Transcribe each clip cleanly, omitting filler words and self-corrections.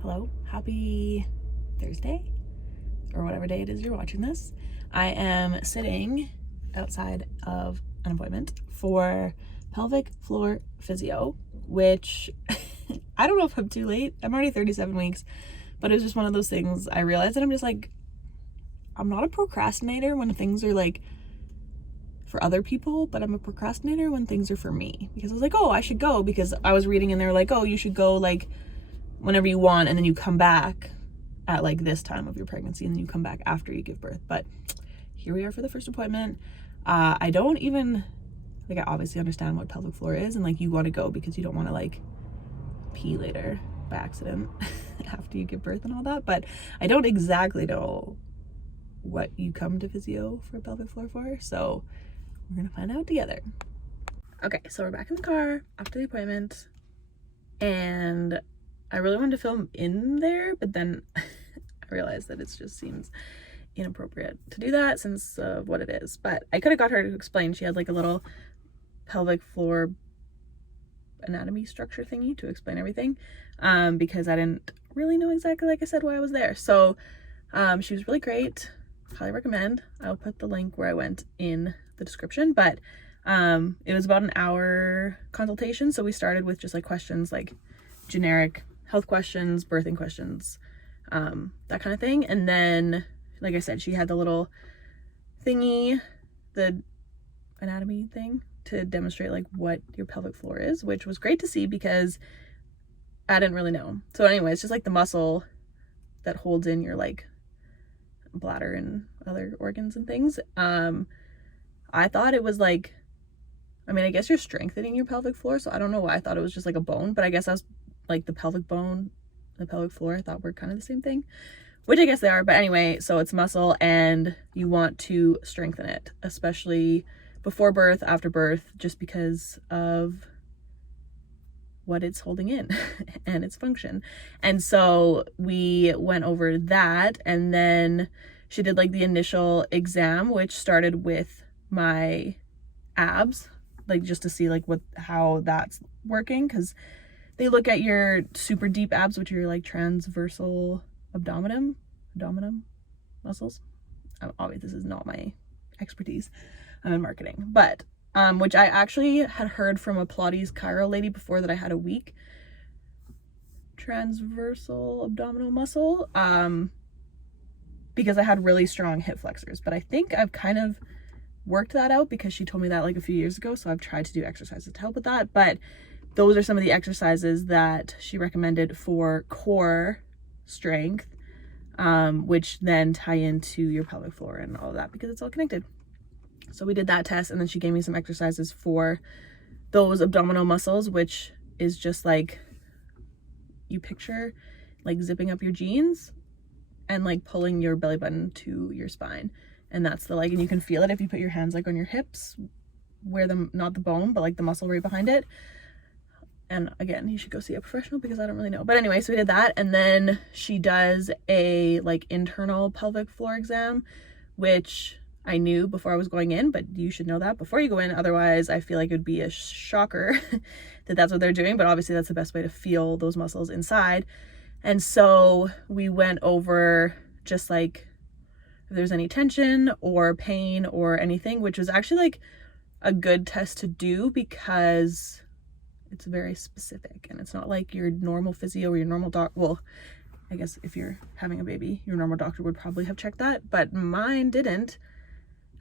Hello, happy Thursday, or whatever day it is you're watching this. I am sitting outside of an appointment for pelvic floor physio, which I don't know if I'm too late. I'm already 37 weeks, but it was just one of those things. I realized that I'm just like, I'm not a procrastinator when things are like for other people, but I'm a procrastinator when things are for me, because I was like, oh, I should go, because I was reading and they were like, oh, you should go like whenever you want, and then you come back at like this time of your pregnancy, and then you come back after you give birth. But here we are for the first appointment. I don't even like, I obviously understand what pelvic floor is, and like you want to go because you don't want to like pee later by accident after you give birth and all that, but I don't exactly know what you come to physio for pelvic floor for, so we're gonna find out together. Okay, so we're back in the car after the appointment, and I really wanted to film in there, but then I realized that it just seems inappropriate to do that since of what it is. But I could have got her to explain. She had like a little pelvic floor anatomy structure thingy to explain everything, because I didn't really know exactly, like I said, why I was there. So she was really great. Highly recommend. I'll put the link where I went in the description. But it was about an hour consultation, so we started with just like questions, like generic health questions, birthing questions, that kind of thing. And then, like I said, she had the little thingy, the anatomy thing, to demonstrate like what your pelvic floor is, which was great to see because I didn't really know. So anyway, it's just like the muscle that holds in your like bladder and other organs and things. I thought it was like, I mean, I guess you're strengthening your pelvic floor, so I don't know why I thought it was just like a bone, but I guess I was like the pelvic bone, the pelvic floor, I thought were kind of the same thing, which I guess they are. But anyway, so it's muscle and you want to strengthen it, especially before birth, after birth, just because of what it's holding in and its function. And so we went over that, and then she did like the initial exam, which started with my abs, like just to see like how that's working, because they look at your super deep abs, which are your like transversal abdominum muscles. Obviously this is not my expertise, I'm in marketing, but which I actually had heard from a Pilates chiro lady before, that I had a weak transversal abdominal muscle, because I had really strong hip flexors. But I think I've kind of worked that out, because she told me that like a few years ago, so I've tried to do exercises to help with that. But those are some of the exercises that she recommended for core strength, which then tie into your pelvic floor and all of that, because it's all connected. So we did that test, and then she gave me some exercises for those abdominal muscles, which is just like, you picture like zipping up your jeans and like pulling your belly button to your spine. And that's the like, and you can feel it if you put your hands like on your hips, where not the bone, but like the muscle right behind it. And again, you should go see a professional, because I don't really know. But anyway, so we did that, and then she does a like internal pelvic floor exam, which I knew before I was going in, but you should know that before you go in. Otherwise, I feel like it would be a shocker that that's what they're doing. But obviously that's the best way to feel those muscles inside. And so we went over just like if there's any tension or pain or anything, which was actually like a good test to do, because it's very specific, and it's not like your normal physio or your normal well, I guess if you're having a baby, your normal doctor would probably have checked that, but mine didn't.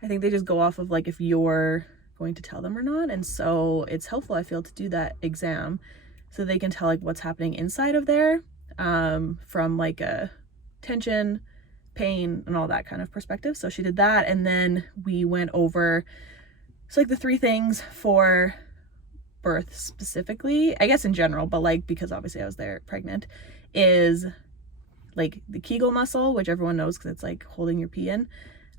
I think they just go off of like if you're going to tell them or not. And so it's helpful, I feel, to do that exam so they can tell like what's happening inside of there, from like a tension, pain, and all that kind of perspective. So she did that, and then we went over like the 3 things for birth specifically, I guess in general, but like because obviously I was there pregnant, is like the Kegel muscle, which everyone knows because it's like holding your pee in,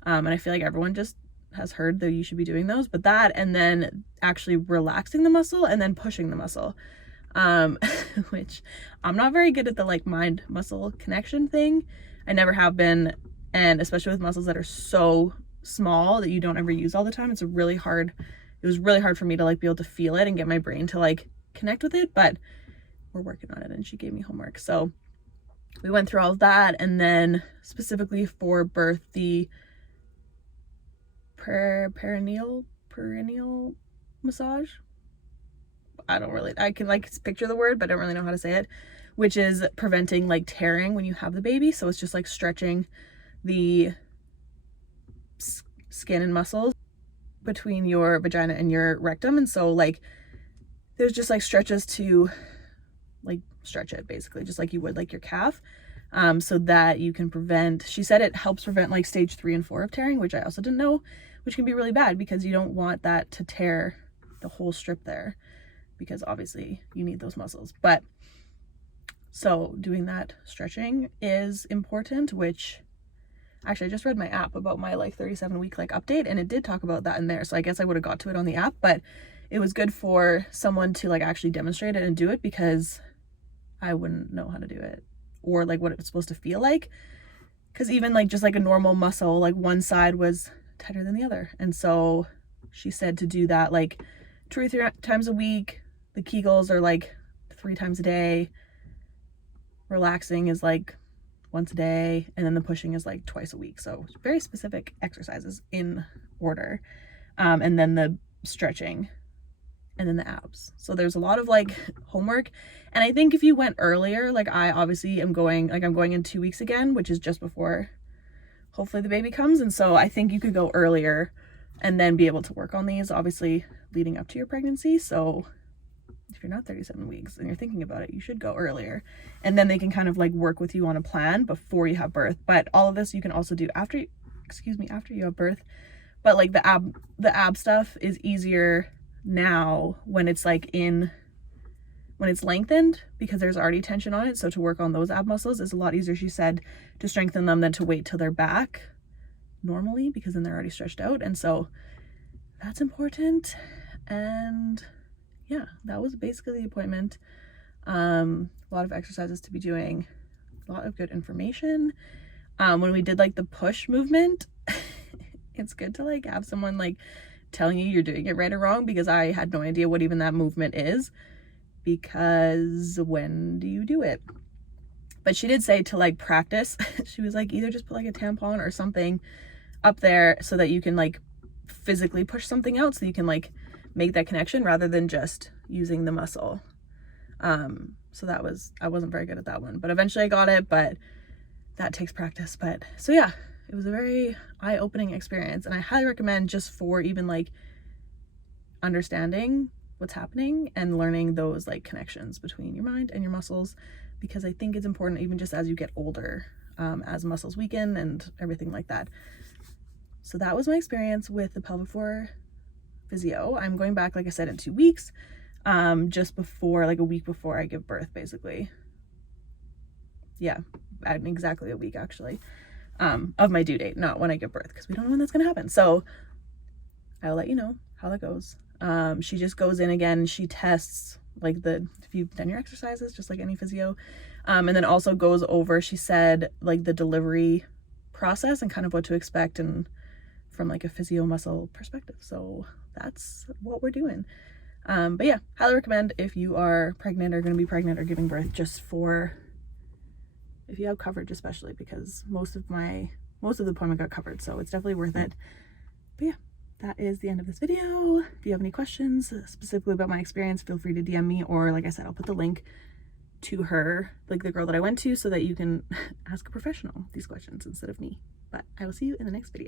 and I feel like everyone just has heard that you should be doing those, but that, and then actually relaxing the muscle and then pushing the muscle, which I'm not very good at the like mind muscle connection thing. I never have been, and especially with muscles that are so small that you don't ever use all the time, it was really hard for me to like be able to feel it and get my brain to like connect with it. But we're working on it, and she gave me homework. So we went through all of that, and then specifically for birth, the perineal massage. I can like picture the word, but I don't really know how to say it, which is preventing like tearing when you have the baby. So it's just like stretching the skin and muscles between your vagina and your rectum. And so like there's just like stretches to like stretch it basically, just like you would like your calf, so that you can prevent, she said it helps prevent like stage 3 and 4 of tearing, which I also didn't know, which can be really bad because you don't want that to tear the whole strip there, because obviously you need those muscles. But so doing that stretching is important, which actually I just read my app about my like 37-week like update, and it did talk about that in there. So I guess I would have got to it on the app, but it was good for someone to like actually demonstrate it and do it, because I wouldn't know how to do it or like what it's supposed to feel like. Because even like just like a normal muscle, like one side was tighter than the other. And so she said to do that like 2 or 3 times a week. The Kegels are like 3 times a day. Relaxing is like once a day. And then the pushing is like twice a week. So very specific exercises in order. And then the stretching, and then the abs. So there's a lot of like homework. And I think if you went earlier, like I obviously am going, like I'm going in 2 weeks again, which is just before hopefully the baby comes. And so I think you could go earlier and then be able to work on these, obviously leading up to your pregnancy. So if you're not 37 weeks and you're thinking about it, you should go earlier, and then they can kind of like work with you on a plan before you have birth. But all of this you can also do after you have birth. But like the ab stuff is easier now when it's like when it's lengthened, because there's already tension on it. So to work on those ab muscles is a lot easier, she said, to strengthen them than to wait till they're back normally, because then they're already stretched out. And so that's important. And yeah, that was basically the appointment. A lot of exercises to be doing, a lot of good information. When we did like the push movement, it's good to like have someone like telling you you're doing it right or wrong, because I had no idea what even that movement is, because when do you do it? But she did say to like practice. She was like, either just put like a tampon or something up there so that you can like physically push something out, so you can like make that connection rather than just using the muscle. So that was, I wasn't very good at that one, but eventually I got it, but that takes practice. But so yeah, it was a very eye-opening experience, and I highly recommend, just for even like understanding what's happening and learning those like connections between your mind and your muscles, because I think it's important even just as you get older, as muscles weaken and everything like that. So that was my experience with the pelvic floor physio. I'm going back, like I said, in 2 weeks, just before, like a week before I give birth, basically. Yeah, at exactly a week actually, of my due date, not when I give birth, because we don't know when that's gonna happen. So I'll let you know how that goes. She just goes in again, she tests like if you've done your exercises, just like any physio, and then also goes over, she said, like the delivery process and kind of what to expect, and from like a physio muscle perspective. So that's what we're doing. But yeah, highly recommend if you are pregnant or going to be pregnant or giving birth, just for if you have coverage, especially because most of the appointment got covered, so it's definitely worth it. But yeah, that is the end of this video. If you have any questions specifically about my experience, feel free to DM me, or like I said, I'll put the link to her, like the girl that I went to, so that you can ask a professional these questions instead of me. But I will see you in the next video.